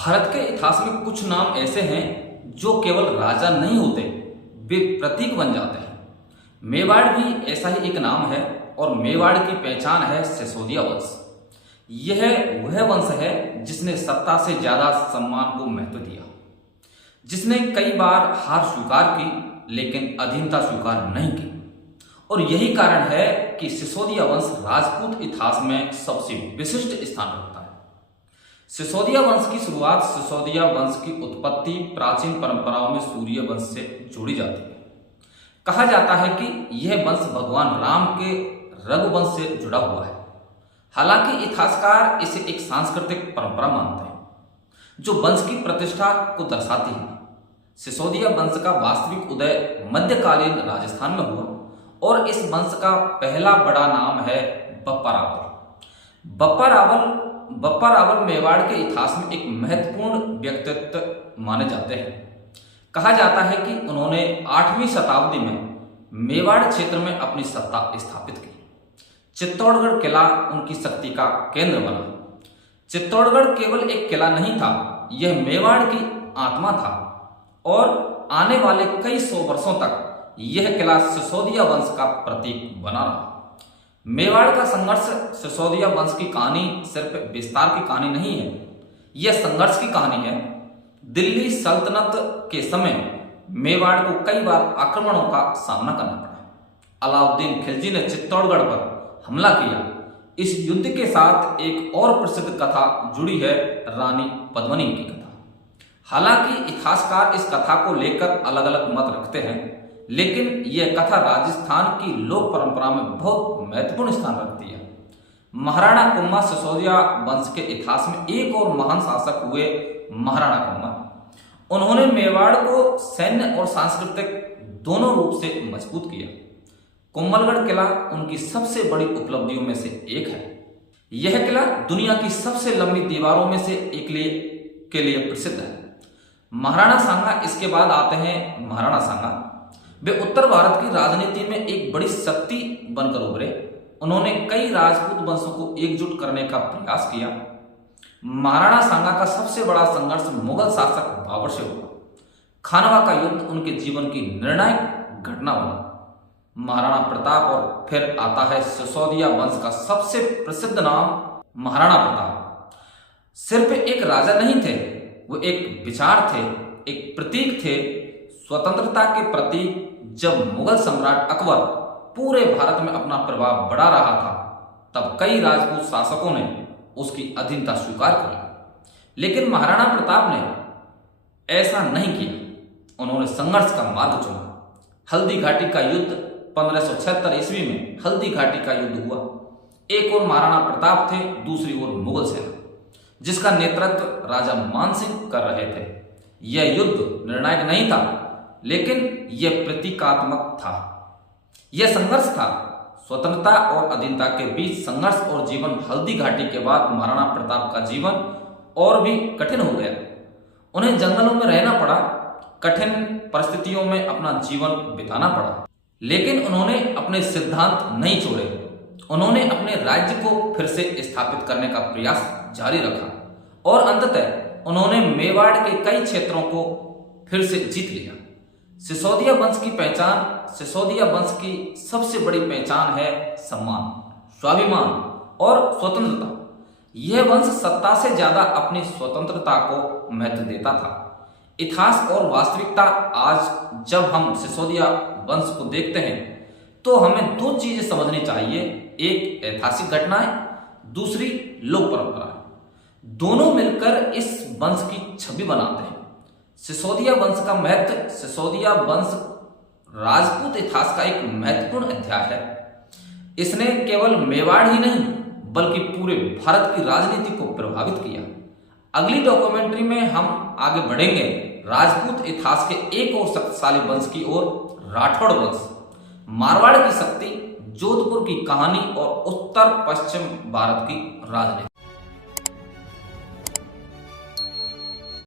भारत के इतिहास में कुछ नाम ऐसे हैं जो केवल राजा नहीं होते, वे प्रतीक बन जाते हैं। मेवाड़ भी ऐसा ही एक नाम है और मेवाड़ की पहचान है सिसोदिया वंश। यह वह वंश है जिसने सत्ता से ज्यादा सम्मान को महत्व दिया, जिसने कई बार हार स्वीकार की लेकिन अधीनता स्वीकार नहीं की। और यही कारण है कि सिसोदिया वंश राजपूत इतिहास में सबसे विशिष्ट स्थान रखता है। सिसोदिया वंश की शुरुआत, सिसोदिया वंश की उत्पत्ति प्राचीन परंपराओं में सूर्य वंश से जोड़ी जाती है। कहा जाता है कि यह वंश भगवान राम के रघुवंश से जुड़ा हुआ है। हालांकि इतिहासकार इसे एक सांस्कृतिक परंपरा मानते हैं जो वंश की प्रतिष्ठा को दर्शाती है। सिसोदिया वंश का वास्तविक उदय मध्यकालीन राजस्थान में हुआ और इस वंश का पहला बड़ा नाम है बप्पा रावल। बप्पा रावल मेवाड़ के इतिहास में एक महत्वपूर्ण व्यक्तित्व माने जाते हैं। कहा जाता है कि उन्होंने 8वीं शताब्दी में मेवाड़ क्षेत्र में अपनी सत्ता स्थापित की। चित्तौड़गढ़ किला उनकी शक्ति का केंद्र बना। चित्तौड़गढ़ केवल एक किला नहीं था, यह मेवाड़ की आत्मा था और आने वाले कई सौ वर्षों तक यह किला सिसोदिया वंश का प्रतीक बना रहा। मेवाड़ का संघर्ष, सिसोदिया वंश की कहानी सिर्फ विस्तार की कहानी नहीं है, यह संघर्ष की कहानी है। दिल्ली सल्तनत के समय मेवाड़ को कई बार आक्रमणों का सामना करना पड़ा। अलाउद्दीन खिलजी ने चित्तौड़गढ़ पर हमला किया। इस युद्ध के साथ एक और प्रसिद्ध कथा जुड़ी है, रानी पद्मिनी की कथा। हालांकि इतिहासकार इस कथा को लेकर अलग अलग मत रखते हैं, लेकिन यह कथा राजस्थान की लोक परंपरा में बहुत महत्वपूर्ण स्थान रखती है। महाराणा कुंभा सिसोदिया वंश के इतिहास में एक और महान शासक हुए महाराणा कुंभा। उन्होंने मेवाड़ को सैन्य और सांस्कृतिक दोनों रूप से मजबूत किया। कुंभलगढ़ किला उनकी सबसे बड़ी उपलब्धियों में से एक है। यह किला दुनिया की सबसे लंबी दीवारों में से एक के लिए प्रसिद्ध है। महाराणा सांगा इसके बाद आते हैं। महाराणा सांगा वे उत्तर भारत की राजनीति में एक बड़ी शक्ति बनकर उभरे। उन्होंने कई राजपूत वंशों को एकजुट करने का प्रयास किया। महाराणा सांगा का सबसे बड़ा संघर्ष मुगल शासक बाबर से हुआ। खानवा का युद्ध उनके जीवन की निर्णायक घटना बना। महाराणा प्रताप और फिर आता है सिसोदिया वंश का सबसे प्रसिद्ध नाम महाराणा प्रताप। सिर्फ एक राजा नहीं थे, वो एक विचार थे, एक प्रतीक थे, स्वतंत्रता के प्रतीक। जब मुगल सम्राट अकबर पूरे भारत में अपना प्रभाव बढ़ा रहा था, तब कई राजपूत शासकों ने उसकी अधीनता स्वीकार की, लेकिन महाराणा प्रताप ने ऐसा नहीं किया। उन्होंने संघर्ष का मार्ग चुना। हल्दी घाटी का युद्ध 1576 ईस्वी में हल्दी घाटी का युद्ध हुआ। एक ओर महाराणा प्रताप थे, दूसरी ओर मुगल सेना, जिसका नेतृत्व राजा मानसिंह कर रहे थे। यह युद्ध निर्णायक नहीं था, लेकिन यह प्रतीकात्मक था। यह संघर्ष था, स्वतंत्रता और अधीनता के बीच संघर्ष और जीवन। हल्दी घाटी के बाद महाराणा प्रताप का जीवन और भी कठिन हो गया। उन्हें जंगलों में रहना पड़ा, कठिन परिस्थितियों में अपना जीवन बिताना पड़ा, लेकिन उन्होंने अपने सिद्धांत नहीं छोड़े। उन्होंने अपने राज्य को फिर से स्थापित करने का प्रयास जारी रखा और अंततः उन्होंने मेवाड़ के कई क्षेत्रों को फिर से जीत लिया। सिसोदिया वंश की पहचान, सिसोदिया वंश की सबसे बड़ी पहचान है सम्मान, स्वाभिमान और स्वतंत्रता। यह वंश सत्ता से ज्यादा अपनी स्वतंत्रता को महत्व देता था। इतिहास और वास्तविकता, आज जब हम सिसोदिया वंश को देखते हैं तो हमें दो चीजें समझनी चाहिए। एक ऐतिहासिक घटनाएं, दूसरी लोक परंपरा। दोनों मिलकर इस वंश की छवि बनाते हैं। सिसोदिया वंश का महत्व, सिसोदिया वंश राजपूत इतिहास का एक महत्वपूर्ण अध्याय है। इसने केवल मेवाड़ ही नहीं बल्कि पूरे भारत की राजनीति को प्रभावित किया। अगली डॉक्यूमेंट्री में हम आगे बढ़ेंगे राजपूत इतिहास के एक और शक्तिशाली वंश की ओर, राठौड़ वंश। मारवाड़ की शक्ति, जोधपुर की कहानी और उत्तर पश्चिम भारत की राजनीति।